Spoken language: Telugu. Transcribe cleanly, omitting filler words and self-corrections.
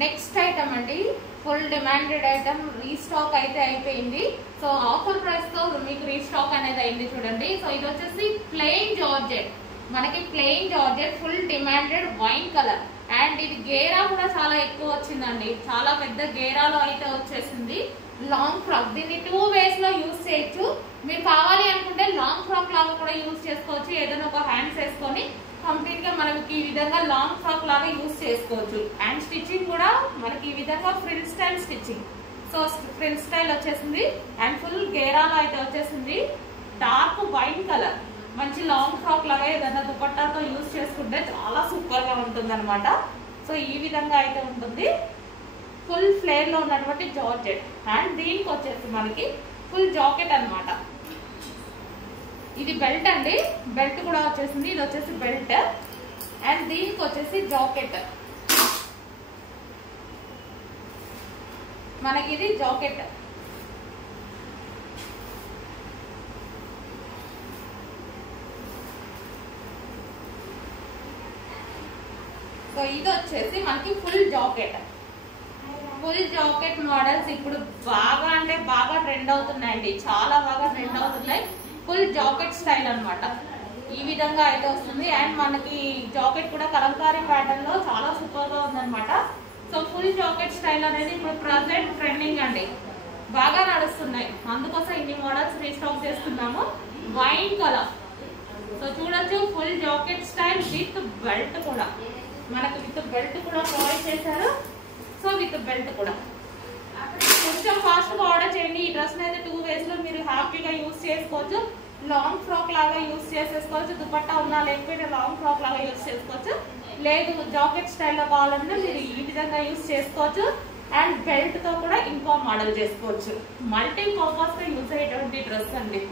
నెక్స్ట్ ఐటమ్ అండి, ఫుల్ డిమాండెడ్ ఐటమ్, రీస్టాక్ అయితే అయిపోయింది. సో ఆఫర్ ప్రైస్ తో మీకు రీస్టాక్ అనేది అయింది చూడండి. సో ఇది వచ్చేసి ప్లెయిన్ జార్జెట్, మనకి plain georgette full demanded wine colour. And ఇది గేరా కూడా చాలా ఎక్కువ వచ్చిందండి, చాలా పెద్ద గేరాలో అయితే వచ్చేసింది. లాంగ్ ఫ్రాక్, దీన్ని 2 ways లో యూజ్ చేయొచ్చు. మీరు కావాలి అనుకుంటే లాంగ్ ఫ్రాక్ లాగా కూడా యూజ్ చేసుకోవచ్చు. ఏదైనా ఒక హ్యాండ్స్ వేసుకొని కంప్లీట్ గా మనకి ఈ విధంగా లాంగ్ ఫ్రాక్ లాగా యూజ్ చేసుకోవచ్చు. అండ్ స్టిచ్చింగ్ కూడా మనకి ఈ విధంగా frill style stitching. So frill style వచ్చేసింది అండ్ ఫుల్ గేరాలో అయితే వచ్చేసింది. డార్క్ వైన్ కలర్, మంచి లాంగ్ ఫ్రాక్ లాగా ఏదైనా దుపట్టాతో యూజ్ చేసుకుంటే చాలా సూపర్ గా ఉంటుంది అనమాట. సో ఈ విధంగా అయితే ఉంటుంది. ఫుల్ ఫ్లేర్ లో ఉన్నటువంటి జార్జెట్. అండ్ దీనికి వచ్చేసి మనకి ఫుల్ జాకెట్ అన్నమాట. ఇది బెల్ట్ అండి, బెల్ట్ కూడా వచ్చేసింది. ఇది వచ్చేసి బెల్ట్ అండ్ దీనికి వచ్చేసి జాకెట్. మనకి ఇది జాకెట్. సో ఇది వచ్చేసి మనకి full jacket. Full jacket models ఇప్పుడు బాగా అంటే బాగా ట్రెండ్ అవుతున్నాయండి, చాలా బాగా ట్రెండ్ అవుతున్నాయి. ఫుల్ జాకెట్ స్టైల్ అన్నమాట. ఈ విధంగా అయితే వస్తుంది. అండ్ మనకి జాకెట్ కూడా కలంకారీ ప్యాటర్న్ లో చాలా సూపర్ గా ఉందన్నమాట. సో ఫుల్ జాకెట్ స్టైల్ అనేది ఇప్పుడు ప్రజెంట్ ట్రెండింగ్ అండి, బాగా నడుస్తున్నాయి. అందుకోసం ఇన్ని మోడల్స్ రీస్టాక్ చేస్తున్నాము. Wine colour. సో చూడొచ్చు, full jacket style with belt కూడా, మనకు విత్ బెల్ట్ కూడా ప్రొవైడ్ చేశారు. సో విత్ బెల్ట్ కూడా కొంచెం ఫాస్ట్ గా ఆర్డర్ చేయండి. ఈ డ్రెస్ అయితే 2 ways లో మీరు హ్యాపీగా యూజ్ చేసుకోవచ్చు. లాంగ్ ఫ్రాక్ లాగా యూజ్ చేసేసుకోవచ్చు, దుపట్టా ఉన్నా లేకపోతే లాంగ్ ఫ్రాక్ లాగా యూజ్ చేసుకోవచ్చు. లేదు జాకెట్ స్టైల్లో కావాలంటే మీరు ఈ విధంగా యూజ్ చేసుకోవచ్చు. అండ్ బెల్ట్ తో కూడా ఇంకో మోడల్ చేసుకోవచ్చు. మల్టీ పర్పస్ గా యూజ్ అయ్యేటువంటి డ్రెస్ అండి.